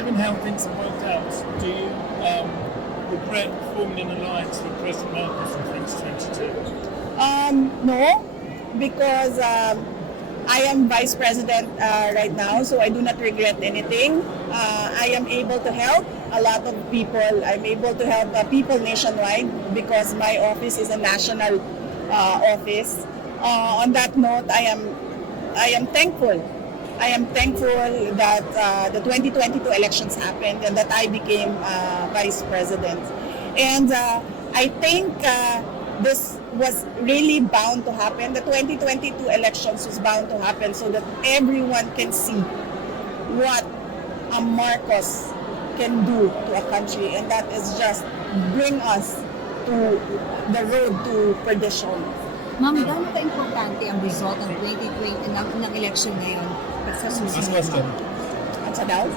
given how things have worked out, do you regret forming an alliance with President Marcos in 2022? No, because I am Vice President right now, so I do not regret anything. I am able to help a lot of people. I'm able to help people nationwide because my office is a national office. On that note, I am thankful. I am thankful that the 2022 elections happened and that I became Vice President. And I think this was really bound to happen. The 2022 elections was bound to happen so that everyone can see what a Marcos can do to a country, and that is just bring us to the road to perdition. Ma'am, gaano ka-importante ang result ng 2020 ng election ngayon sa Last susunod? question. At sa daw?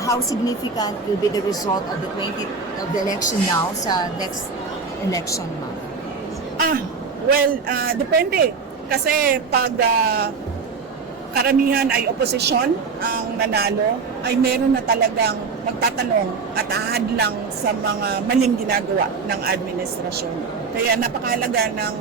How significant will be the result of the election now sa next election, ma'am? Depende. Kasi pag karamihan ay oposisyon ang nanalo, ay meron na talagang magtatanong at ahadlang sa mga maling ginagawa ng administrasyon. Kaya napakahalaga ng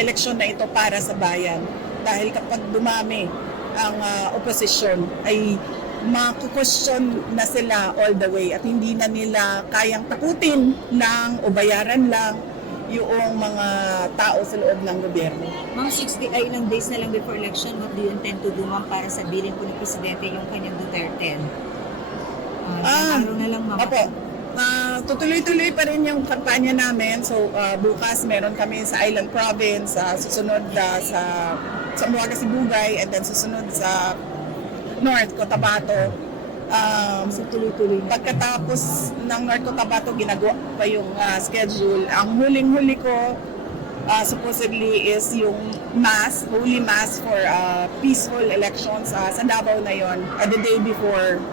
eleksyon na ito para sa bayan. Dahil kapag dumami ang oposisyon, ay makukwestiyon na sila all the way at hindi na nila kayang takutin lang o bayaran lang yung mga tao sa loob ng gobyerno. Ma'am, ilang days na lang before election, what do you intend to do, ma'am, para sabihin po ng Presidente yung kanyang Duterte? Araw na lang, ma'am. Opo. Tutuloy-tuloy pa rin yung kampanya namin. So, bukas meron kami sa Island Province, susunod sa Zamboanga, Sibugay, and then susunod sa North Cotabato. So, tuloy-tuloy na. Pagkatapos ng North Cotabato, ginagawa pa yung schedule. Ang huling-huli ko, supposedly, is yung Holy Mass for peaceful elections sa Davao na yon. The day before,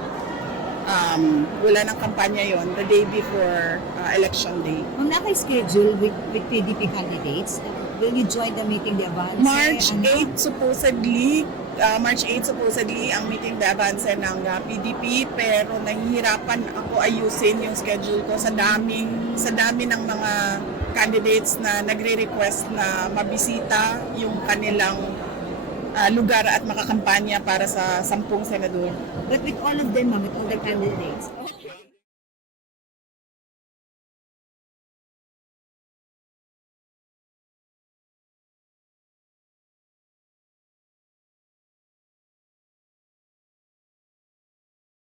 wala ng kampanya yon, the day before election day. Ma'am, naka-schedule with PDP candidates. Will you join the meeting de avance? March 8 supposedly ang meeting de avance ng PDP, pero nahihirapan ako ayusin yung schedule ko sa dami ng mga candidates na nagre-request na mabisita yung kanilang lugar at makakampanya para sa 10 senador. But with all of them, ma'am, with all the candidates,